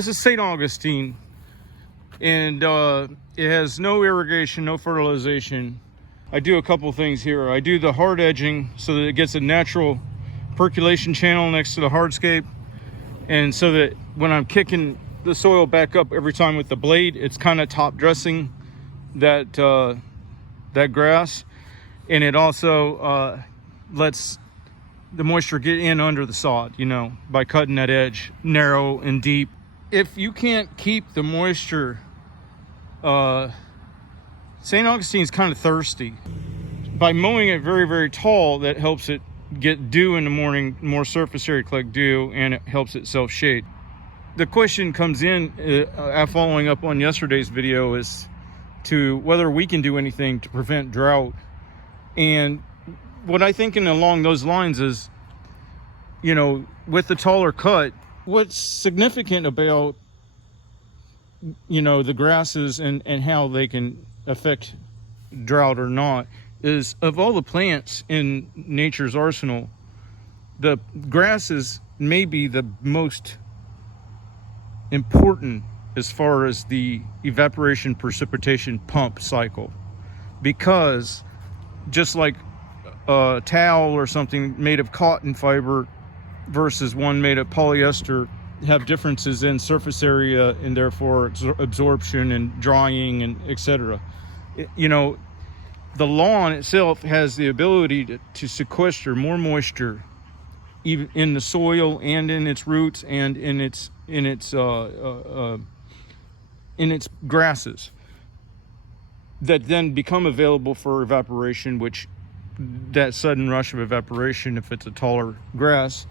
This is St. Augustine, and it has no irrigation, no fertilization. I do a couple things here. I do the hard edging so that it gets a natural percolation channel next to the hardscape, and so that when I'm kicking the soil back up every time with the blade, it's kind of top dressing that that grass, and it also lets the moisture get in under the sod, you know, by cutting that edge narrow and deep. If you can't keep the moisture, St. Augustine's kind of thirsty. By mowing it very, very tall, that helps it get dew in the morning, more surface area collect dew, and it helps it self-shade. The question comes in, following up on yesterday's video, is to whether we can do anything to prevent drought. And what I think along those lines is, you know, with the taller cut, what's significant about, you know, the grasses and how they can affect drought or not is, of all the plants in nature's arsenal, the grasses may be the most important as far as the evaporation precipitation pump cycle, because just like a towel or something made of cotton fiber versus one made of polyester have differences in surface area and therefore absorption and drying and etc. You know, the lawn itself has the ability to sequester more moisture even in the soil and in its roots and in its grasses that then become available for evaporation, which that sudden rush of evaporation, if it's a taller grass,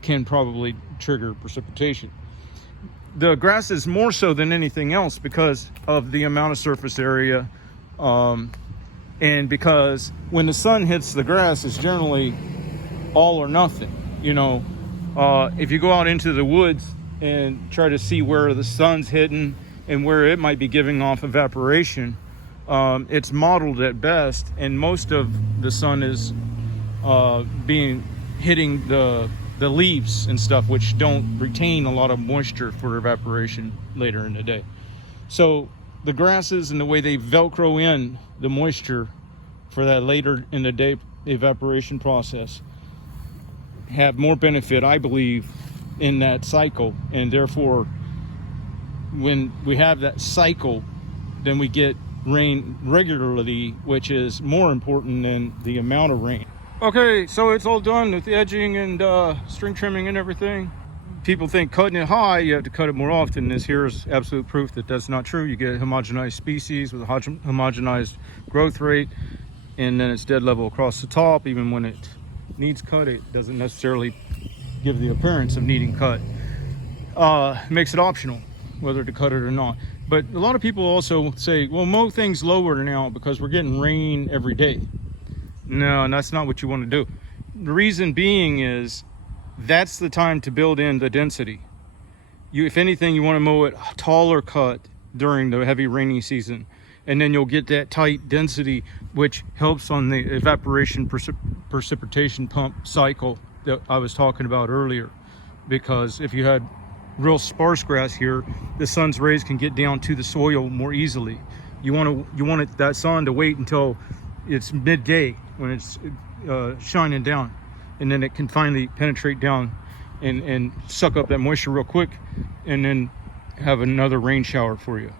can probably trigger precipitation. The grass is more so than anything else because of the amount of surface area, and because when the sun hits the grass, it's generally all or nothing. You know, if you go out into the woods and try to see where the sun's hitting and where it might be giving off evaporation, it's modeled at best, and most of the sun is hitting the leaves and stuff, which don't retain a lot of moisture for evaporation later in the day. So the grasses and the way they velcro in the moisture for that later in the day evaporation process have more benefit, I believe, in that cycle. And therefore, when we have that cycle, then we get rain regularly, which is more important than the amount of rain. Okay, so it's all done with the edging and string trimming and everything. People think cutting it high, you have to cut it more often. This here is absolute proof that that's not true. You get a homogenized species with a homogenized growth rate, and then it's dead level across the top. Even when it needs cut, it doesn't necessarily give the appearance of needing cut. Makes it optional whether to cut it or not. But a lot of people also say, well, mow things lower now because we're getting rain every day. No, and that's not what you want to do. The reason being is that's the time to build in the density. If anything, you want to mow it taller cut during the heavy rainy season, and then you'll get that tight density, which helps on the evaporation precipitation pump cycle that I was talking about earlier. Because if you had real sparse grass here, the sun's rays can get down to the soil more easily. You want that sun to wait until it's midday when it's shining down, and then it can finally penetrate down and suck up that moisture real quick, and then have another rain shower for you.